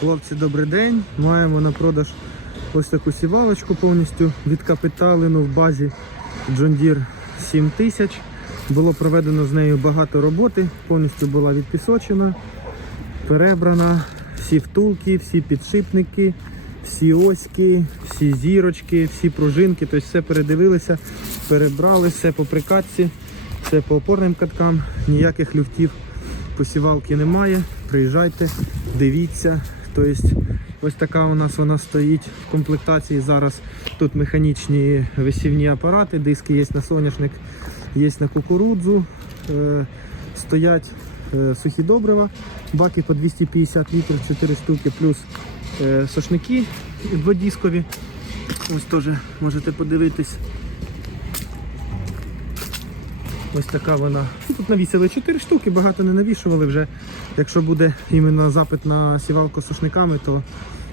Хлопці, добрий день. Маємо на продаж ось таку сівалочку повністю відкапіталену в базі John Deere 7000. Було проведено з нею багато роботи, повністю була відпісочена, перебрана, всі втулки, всі підшипники, всі оськи, всі зірочки, всі пружинки, тобто все передивилися, перебрали, все по прикатці, все по опорним каткам, ніяких люфтів посівалки немає. Приїжджайте, дивіться. Тобто, ось така у нас вона стоїть в комплектації. Зараз тут механічні висівні апарати, диски є на соняшник, є на кукурудзу. Е, стоять е, сухі добрива, баки по 250 літрів, 4 штуки, плюс сошники дводіскові. Ось теж можете подивитись. Ось така вона. Ну, Тут навісили 4 штуки, багато не навішували вже. Якщо буде іменно запит на сівалку з сушниками, то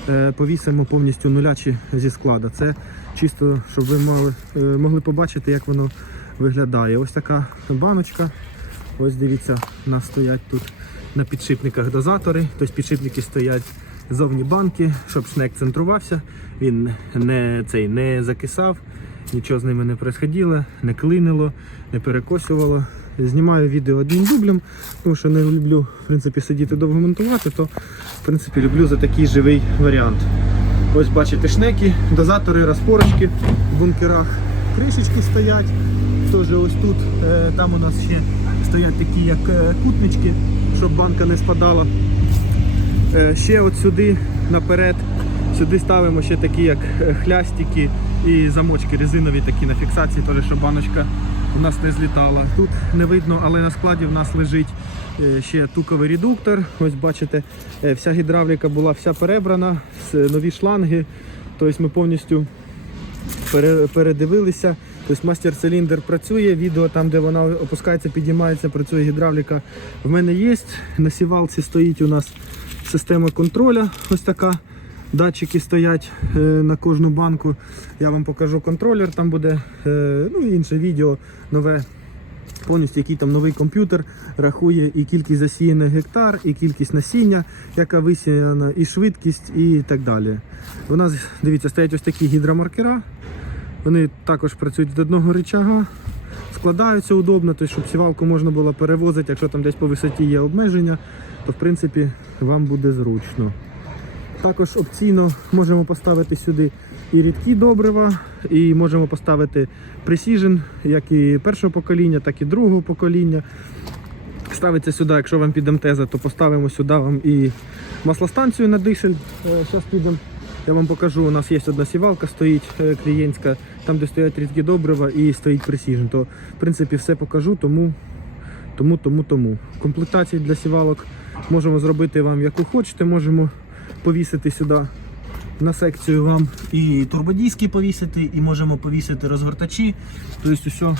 е, повісимо повністю нулячі зі складу. Це чисто, щоб ви мали, е, могли побачити, як воно виглядає. Ось така баночка. Ось дивіться, у нас стоять тут на підшипниках дозатори. Тобто підшипники стоять зовні банки, щоб шнек центрувався, він не, цей, не закисав, нічого з ними не происходило, не клинило, не перекосювало. Знімаю відео одним дублем, тому що не люблю в принципі, сидіти довго монтувати, то в принципі, люблю за такий живий варіант. Ось бачите шнеки, дозатори, розпорочки в бункерах, кришечки стоять. Теж ось тут, е, там у нас ще стоять такі як е, кутнички, щоб банка не спадала. Е, Ще от сюди наперед, сюди ставимо ще такі як е, хлястики і замочки резинові такі на фіксації, теж, щоб баночка у нас не злітала. Тут не видно, але на складі в нас лежить е, ще туковий редуктор. Ось бачите, вся гідравліка була вся перебрана, нові шланги. Тобто ми повністю передивилися. Тобто мастер-циліндр працює, відео там, де вона опускається, піднімається, працює гідравліка. В мене є. На сівалці стоїть у нас система контроля. Ось така. Датчики стоять е, на кожну банку. Я вам покажу контролер, там буде е, ну, інше відео нове. Повністю який там новий комп'ютер рахує і кількість засіяних гектар, і кількість насіння, яка висіяна, і швидкість, і так далі. У нас, дивіться, стоять ось такі гідромаркера. Вони також працюють від одного рычага, складаються удобно, тобто, щоб сівалку можна було перевозити, якщо там десь по висоті є обмеження, то в принципі вам буде зручно. Також опційно можемо поставити сюди і рідкі добрива, і можемо поставити Precision, як і першого покоління, так і другого покоління. Ставиться сюди, якщо вам піде МТЗ, то поставимо сюди вам і маслостанцію на дизель. Зараз підемо. Я вам покажу, у нас є одна сівалка, стоїть е, клієнтська, там де стоять рідкі добрива і стоїть Precision. То в принципі все покажу, тому, тому, тому, тому. Комплектації для сівалок можемо зробити вам яку хочете, можемо повісити сюди на секцію вам і турбодиски повісити, і можемо повісити розгортачі. Тобто все.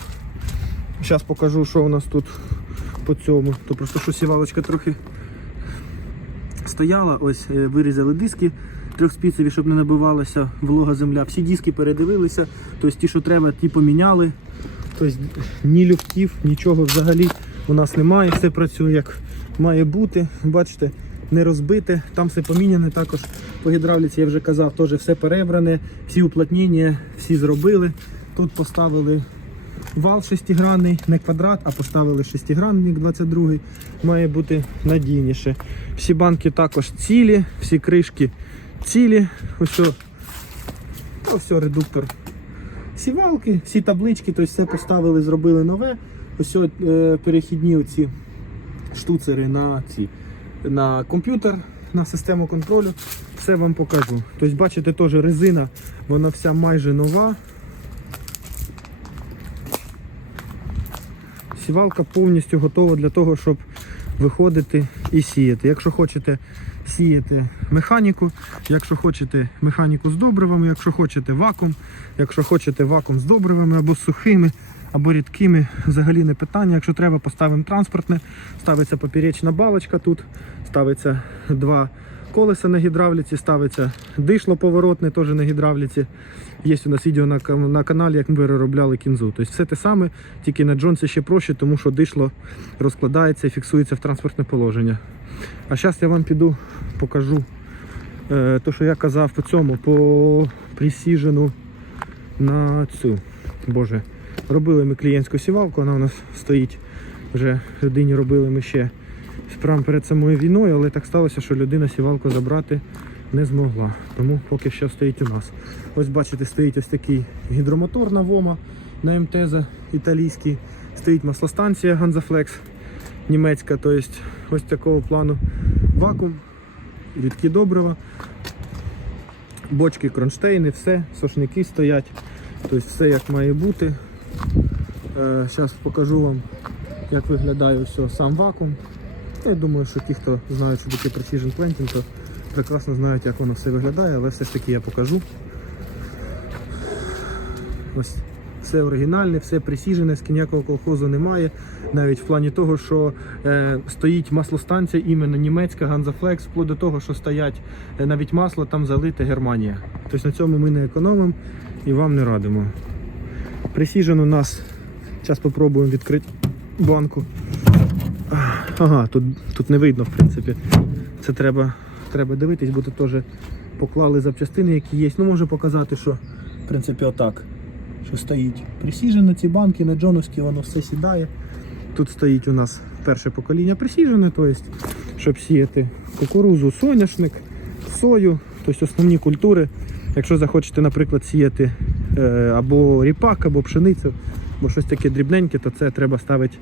Зараз покажу, що у нас тут по цьому. То просто що сівалочка трохи стояла, ось е, вирізали диски трьохспіцеві, щоб не набивалася волога земля. Всі диски передивилися, тобто ті, що треба, ті поміняли. Тобто ні люфтів, нічого взагалі у нас немає. Все працює як має бути. Бачите, не розбите. Там все поміняне також по гідравліці, я вже казав, теж все перебране, всі уплотнення, всі зробили. Тут поставили вал шестигранний, не квадрат, а поставили шестигранник 22 Має бути надійніше. Всі банки також цілі, всі кришки цілі. Ось ось редуктор сівалки, всі таблички, тобто все поставили, зробили нове. Ось е, перехідні оці штуцери на ці на комп'ютер, на систему контролю. Все вам покажу. Тобто, бачите, теж резина, вона вся майже нова. Сівалка повністю готова для того, щоб виходити і сіяти. Якщо хочете сіяти механіку, якщо хочете механіку з добривами, якщо хочете вакуум, якщо хочете вакуум з добривами або сухими, або рідкими, взагалі не питання. Якщо треба, поставимо транспортне, ставиться поперечна балочка тут, ставиться два колеса на гідравліці ставиться, дишло поворотне теж на гідравліці. Є у нас відео на, на каналі, як ми переробляли кінзу. Тобто все те саме, тільки на Джонсі ще проще, тому що дишло розкладається і фіксується в транспортне положення. А зараз я вам піду покажу е, то, що я казав по цьому, по присіжену на цю. Боже, робили ми клієнтську сівалку, вона у нас стоїть. Вже людині робили ми ще прямо перед самою війною, але так сталося, що людина сівалку забрати не змогла. Тому поки що стоїть у нас. Ось бачите, стоїть ось такий гідромотор на ВОМА на МТЗ італійський. Стоїть маслостанція Ganzaflex німецька, тобто ось такого плану вакуум, рідкі добрива, бочки, кронштейни, все, сошники стоять. Тобто все як має бути. Зараз покажу вам, як виглядає все, сам вакуум. Я думаю, що ті, хто знають, що таке Precision Planting, то прекрасно знають, як воно все виглядає, але все ж таки я покажу. Ось все оригінальне, все присіжене, ніякого колхозу немає. Навіть в плані того, що е, стоїть маслостанція іменно німецька Ganzaflex, вплоть до того, що стоять е, навіть масло там залите Германія. Тобто на цьому ми не економимо і вам не радимо. Присіжен у нас, зараз спробуємо відкрити банку. Ага, тут, тут не видно, в принципі. Це треба, треба дивитись, бо тут теж поклали запчастини, які є. Ну, можу показати, що в принципі отак. Що стоїть присіжено ці банки на Джоновській, воно все сідає. Тут стоїть у нас перше покоління присіжене, тобто, щоб сіяти кукурузу, соняшник, сою, тобто основні культури. Якщо захочете, наприклад, сіяти е, або ріпак, або пшеницю, або щось таке дрібненьке, то це треба ставити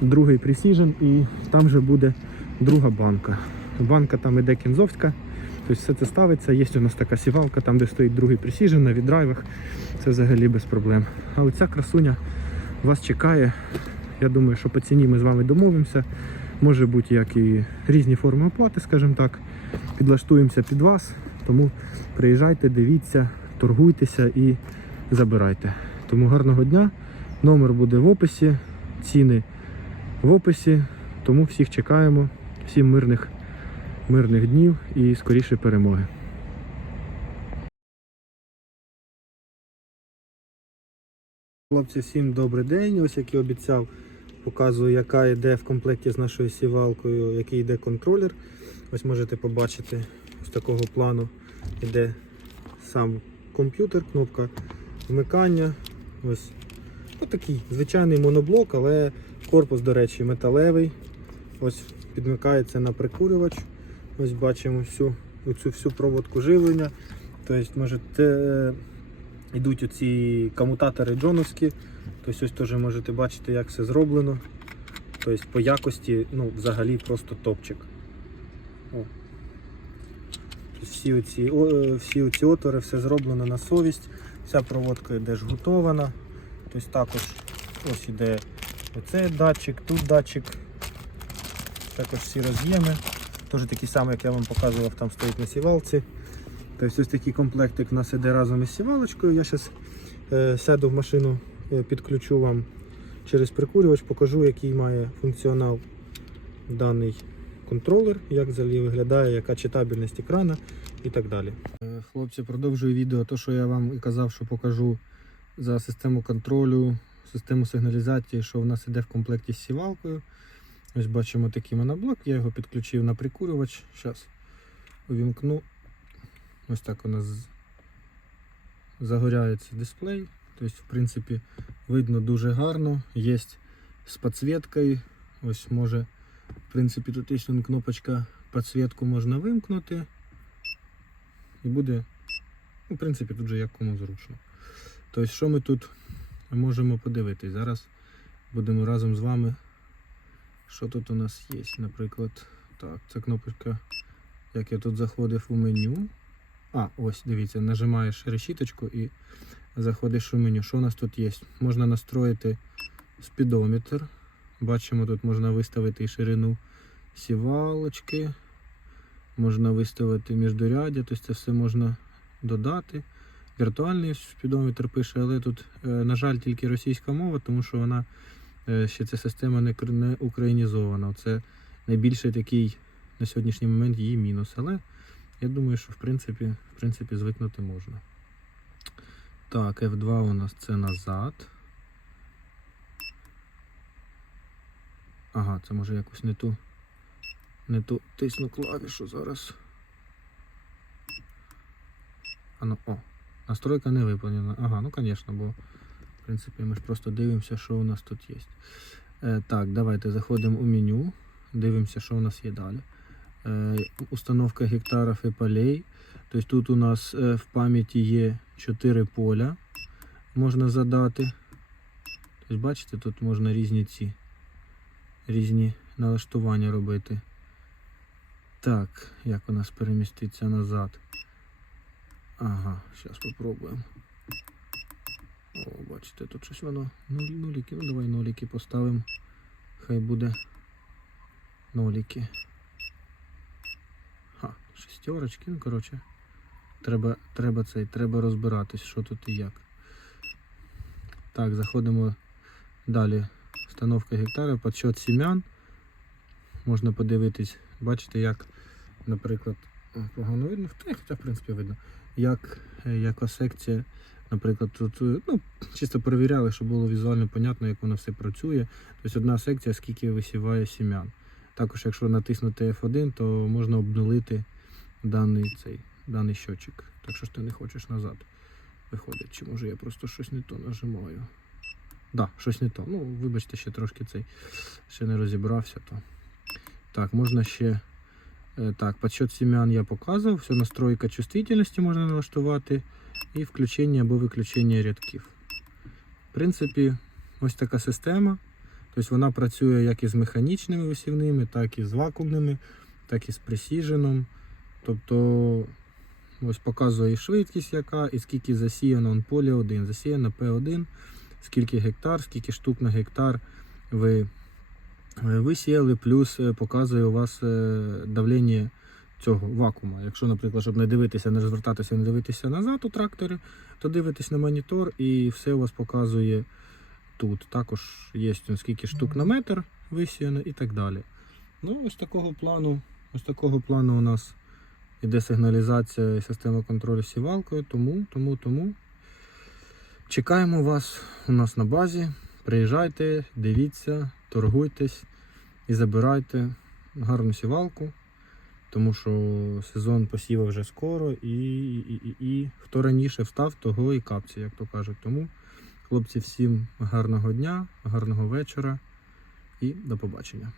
другий пресіжен і там вже буде друга банка. Банка там іде кінзовська, тобто все це ставиться. Є у нас така сівалка, там де стоїть другий пресіжен на віддрайвах. Це взагалі без проблем. А оця красуня вас чекає. Я думаю, що по ціні ми з вами домовимося. Може бути як і різні форми оплати, скажімо так. Підлаштуємося під вас. Тому приїжджайте, дивіться, торгуйтеся і забирайте. Тому гарного дня. Номер буде в описі, ціни в описі. Тому всіх чекаємо. Всім мирних, мирних днів і скоріше перемоги. Хлопці, всім добрий день. Ось як і обіцяв, показую, яка йде в комплекті з нашою сівалкою, який йде контролер. Ось можете побачити з такого плану йде сам комп'ютер, кнопка вмикання. Ось ну, такий звичайний моноблок, але корпус, до речі, металевий. Ось підмикається на прикурювач. Ось бачимо всю, цю всю проводку живлення. Тобто, можете е, йдуть оці комутатори джоновські. Тобто ось теж можете бачити, як все зроблено. Тобто по якості ну, взагалі просто топчик. О. Тобто всі оці, о, е, всі оці отвори, все зроблено на совість. Вся проводка йде жгутована. Тобто також ось іде оцей датчик, тут датчик. Також всі роз'єми. Теж такі самі, як я вам показував, там стоїть на сівалці. Тобто ось такий комплектик у нас іде разом із сівалочкою. Я зараз е, сяду в машину, е, підключу вам через прикурювач, покажу, який має функціонал даний контролер, як взагалі виглядає, яка читабельність екрана і так далі. Е, Хлопці, продовжую відео, то що я вам і казав, що покажу за систему контролю, систему сигналізації, що в нас іде в комплекті з сівалкою. Ось бачимо такий моноблок, я його підключив на прикурювач. Зараз увімкну. Ось так у нас загоряється дисплей. Тобто, в принципі, видно дуже гарно. Є з підсвіткою. Ось може, в принципі, тут є кнопочка підсвітку можна вимкнути. І буде, ну, в принципі, тут же як кому зручно. Тобто, що ми тут можемо подивитись? Зараз будемо разом з вами. Що тут у нас є? Наприклад, так, це кнопочка, як я тут заходив у меню. А, ось, дивіться, нажимаєш решіточку і заходиш у меню. Що у нас тут є? Можна настроїти спідометр. Бачимо, тут можна виставити і ширину сівалочки. Можна виставити міждуряддя, тобто це все можна додати. Віртуальний спідометр пише, але тут, е, на жаль, тільки російська мова, тому що вона е, ще ця система не українізована. Це найбільший такий на сьогоднішній момент її мінус. Але Я думаю, що в принципі, в принципі звикнути можна. Так, F2 у нас це назад. Ага, це може якусь не ту. Не ту тисну клавішу зараз. А ну, о, настройка не виповнена. Ага, ну звісно, бо в принципі ми ж просто дивимося, що у нас тут є. Е, так, давайте заходимо у меню, дивимося, що у нас є далі. Е, установка гектарів і полей. Тобто тут у нас е, в пам'яті є 4 поля. Можна задати. Тобто, бачите, тут можна різні ці різні налаштування робити. Так, як у нас переміститься назад. Ага, зараз спробуємо. О, бачите, тут щось воно. Нуліки. Ну давай ноліки поставимо. Хай буде ноліки. Ха, шестерочки, ну коротше. Треба, треба цей, треба розбиратись, що тут і як. Так, заходимо далі. Встановка гектарів, підсчет сім'ян. Можна подивитись, бачите, як, наприклад, погано видно, Та, хоча в принципі видно, як е, секція, наприклад, тут е, ну, чисто перевіряли, щоб було візуально понятно, як воно все працює. Тобто одна секція, скільки висіває сім'ян. Також, якщо натиснути F1, то можна обнулити даний цей даний щочик. Так що ж ти не хочеш назад виходить. Чи може я просто щось не то нажимаю? Да, щось не то. Ну, вибачте, ще трошки цей ще не розібрався. То. Так, можна ще. Е, Так, подсчет семян я показував. Все, настройка чувствительності можна налаштувати. І включення або виключення рядків. В принципі, ось така система. Тобто вона працює як із механічними висівними, так і з вакуумними, так і з пресіженом. Тобто ось показує і швидкість яка, і скільки засіяно на полі 1, засіяно P1, скільки гектар, скільки штук на гектар ви е, висіяли, плюс е, показує у вас е, давлення цього вакуума. Якщо, наприклад, щоб не дивитися, не розвертатися, не дивитися назад у тракторі, то дивитесь на монітор і все у вас показує тут. Також є скільки штук на метр висіяно і так далі. Ну, ось такого плану, ось такого плану у нас іде сигналізація і система контролю сівалкою, тому, тому, тому. Чекаємо вас у нас на базі. Приїжджайте, дивіться, торгуйтесь і забирайте гарну сівалку, тому що сезон посіва вже скоро, і, і, і, і хто раніше встав, того і капці, як то кажуть. Тому, хлопці, всім гарного дня, гарного вечора і до побачення.